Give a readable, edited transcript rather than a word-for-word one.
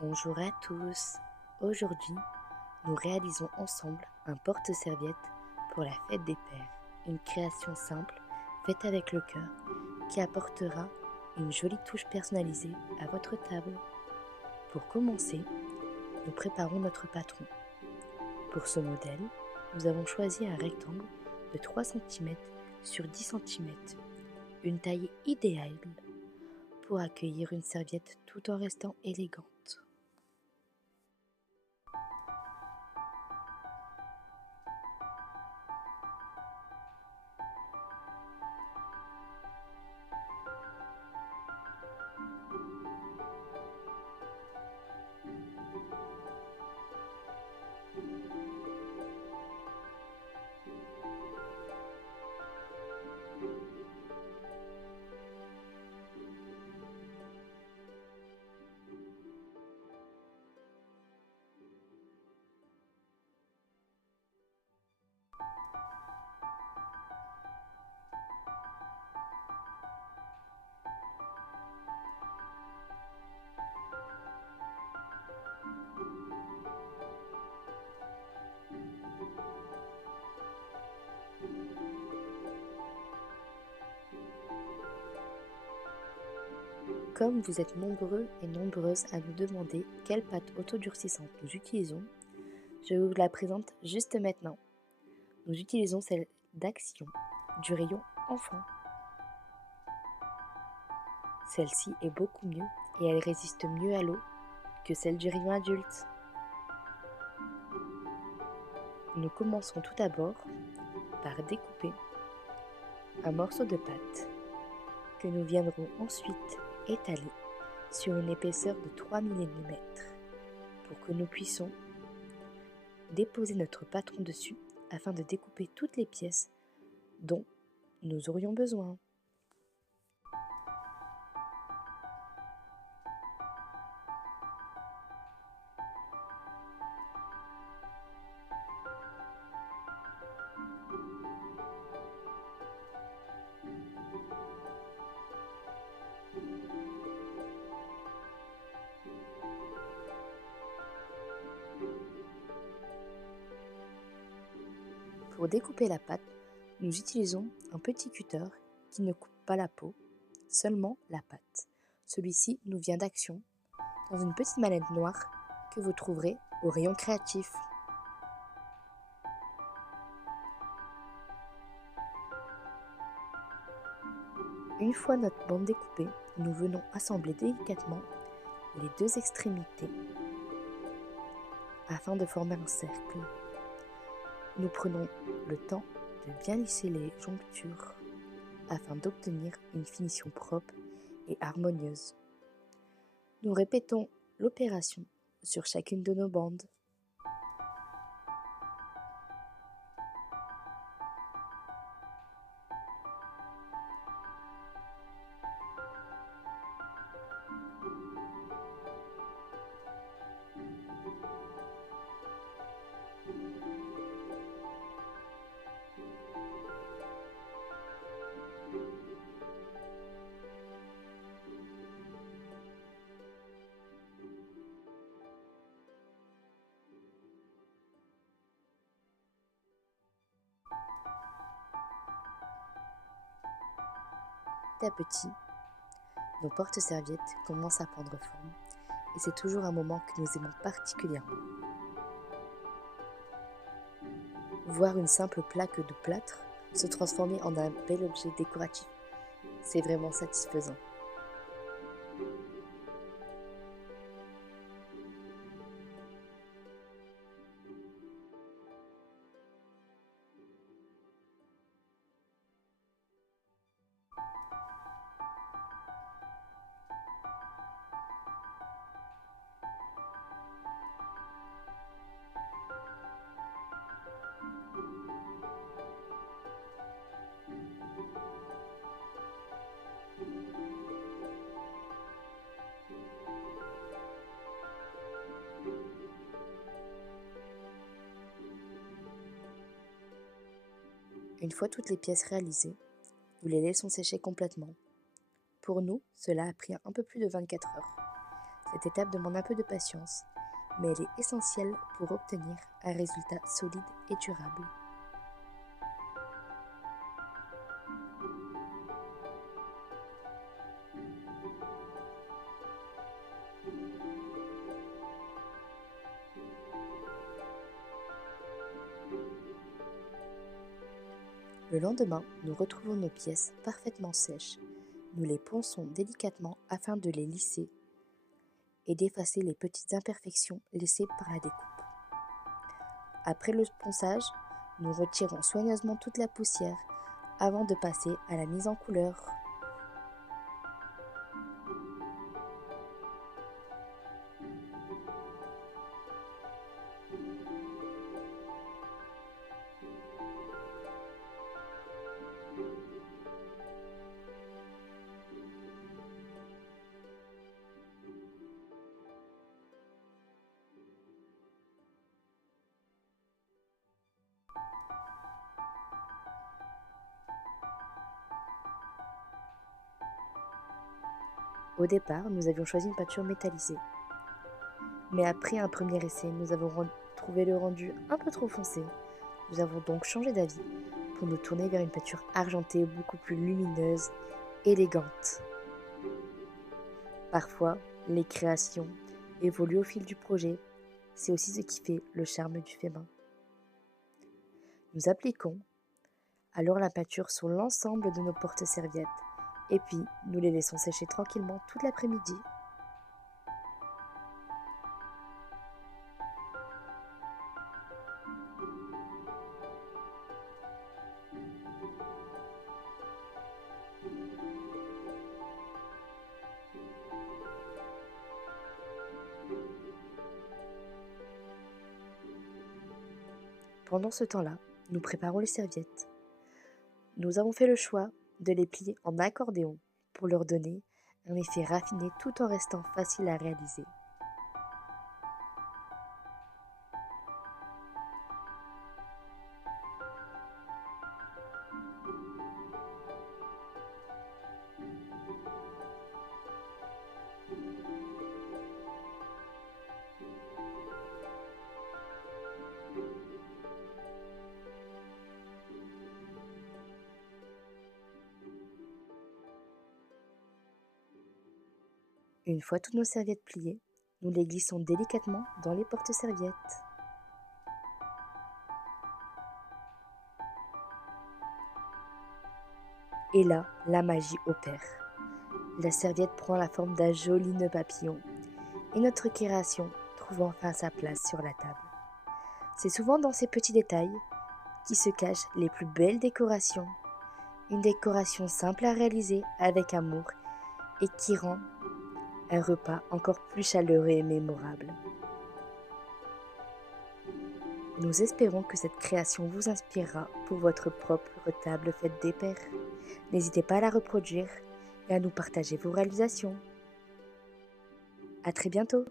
Bonjour à tous. Aujourd'hui, nous réalisons ensemble un porte-serviette pour la fête des pères, une création simple, faite avec le cœur, qui apportera une jolie touche personnalisée à votre table. Pour commencer, nous préparons notre patron. Pour ce modèle, nous avons choisi un rectangle de 3 cm sur 10 cm, une taille idéale pour accueillir une serviette tout en restant élégante. Comme vous êtes nombreux et nombreuses à nous demander quelle pâte autodurcissante nous utilisons, je vous la présente juste maintenant. Nous utilisons celle d'Action, du rayon enfant. Celle-ci est beaucoup mieux et elle résiste mieux à l'eau que celle du rayon adulte. Nous commencerons tout d'abord par découper un morceau de pâte que nous viendrons ensuite étaler sur une épaisseur de 3 mm pour que nous puissions déposer notre patron dessus afin de découper toutes les pièces dont nous aurions besoin. Pour découper la pâte, nous utilisons un petit cutter qui ne coupe pas la peau, seulement la pâte. Celui-ci nous vient d'Action, dans une petite mallette noire que vous trouverez au rayon créatif. Une fois notre bande découpée, nous venons assembler délicatement les deux extrémités afin de former un cercle. Nous prenons le temps de bien lisser les jonctures afin d'obtenir une finition propre et harmonieuse. Nous répétons l'opération sur chacune de nos bandes. Petit à petit, nos porte-serviettes commencent à prendre forme et c'est toujours un moment que nous aimons particulièrement. Voir une simple plaque de plâtre se transformer en un bel objet décoratif, c'est vraiment satisfaisant. Une fois toutes les pièces réalisées, nous les laissons sécher complètement. Pour nous, cela a pris un peu plus de 24 heures. Cette étape demande un peu de patience, mais elle est essentielle pour obtenir un résultat solide et durable. Le lendemain, nous retrouvons nos pièces parfaitement sèches. Nous les ponçons délicatement afin de les lisser et d'effacer les petites imperfections laissées par la découpe. Après le ponçage, nous retirons soigneusement toute la poussière avant de passer à la mise en couleur. Au départ, nous avions choisi une peinture métallisée. Mais après un premier essai, nous avons trouvé le rendu un peu trop foncé. Nous avons donc changé d'avis pour nous tourner vers une peinture argentée beaucoup plus lumineuse, élégante. Parfois, les créations évoluent au fil du projet. C'est aussi ce qui fait le charme du fait main. Nous appliquons alors la peinture sur l'ensemble de nos porte-serviettes et puis nous les laissons sécher tranquillement toute l'après-midi. Pendant ce temps-là, nous préparons les serviettes. Nous avons fait le choix de les plier en accordéon pour leur donner un effet raffiné tout en restant facile à réaliser. Une fois toutes nos serviettes pliées, nous les glissons délicatement dans les porte-serviettes. Et là, la magie opère. La serviette prend la forme d'un joli nœud papillon et notre création trouve enfin sa place sur la table. C'est souvent dans ces petits détails qui se cachent les plus belles décorations. Une décoration simple à réaliser avec amour et qui rend un repas encore plus chaleureux et mémorable. Nous espérons que cette création vous inspirera pour votre propre table fête des pères. N'hésitez pas à la reproduire et à nous partager vos réalisations. À très bientôt!